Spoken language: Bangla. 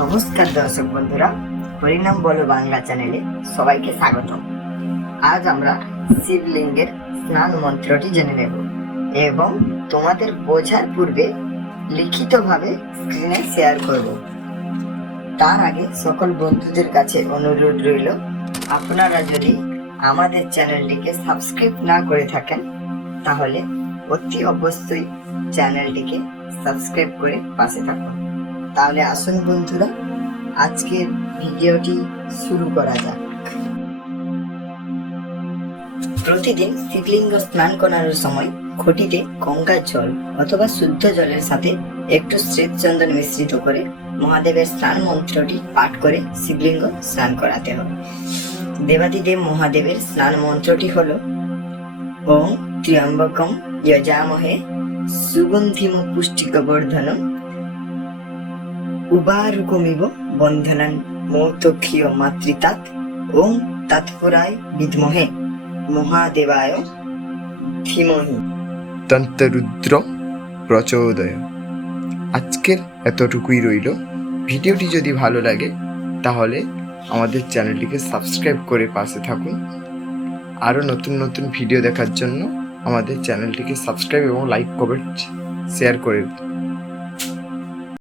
নমস্কার দর্শক বন্ধুরা, হরিনাম বলো বাংলা চ্যানেলে সবাইকে স্বাগত আজ আমরা শিবলিঙ্গের স্নান মন্ত্রটি জেনে নেব এবং তোমাদের বোঝার পূর্বে লিখিতভাবে স্ক্রিনে শেয়ার করব। তার আগে সকল বন্ধুদের কাছে অনুরোধ রইল, আপনারা যদি আমাদের চ্যানেলটিকে সাবস্ক্রাইব না করে থাকেন, তাহলে অতি অবশ্যই চ্যানেলটিকে সাবস্ক্রাইব করে পাশে থাকুন। তাহলে আসুন বন্ধুরা, আজকের ভিডিওটি শুরু করা যাক। প্রতিদিন শিবলিঙ্গ স্নান করানোর সময় ঘটিতে গঙ্গার জল অথবা শুদ্ধ জলের সাথে একটু শ্বেত চন্দন মিশ্রিত করে মহাদেবের স্নান মন্ত্রটি পাঠ করে শিবলিঙ্গ স্নান করাতে হবে। দেবাদিদেব মহাদেবের স্নান মন্ত্রটি হলো, ওম ত্র্যম্বকম যজামহে সুগন্ধিম পুষ্টিকবর্ধনম উবারুকমিব বন্ধনান মৌতক্ষীয় মাতৃতাৎ ওম তৎপুরায় বিদ্মহে মহাদেবায় ধীমহি। তন্ত্ররুদ্র প্রচোদয়। আজকের এতটুকুই রইল। ভিডিওটি যদি ভালো লাগে, তাহলে আমাদের চ্যানেলটিকে সাবস্ক্রাইব করে পাশে থাকুন। আরও নতুন নতুন ভিডিও দেখার জন্য আমাদের চ্যানেলটিকে সাবস্ক্রাইব এবং লাইক, কমেন্ট, শেয়ার করে দিন।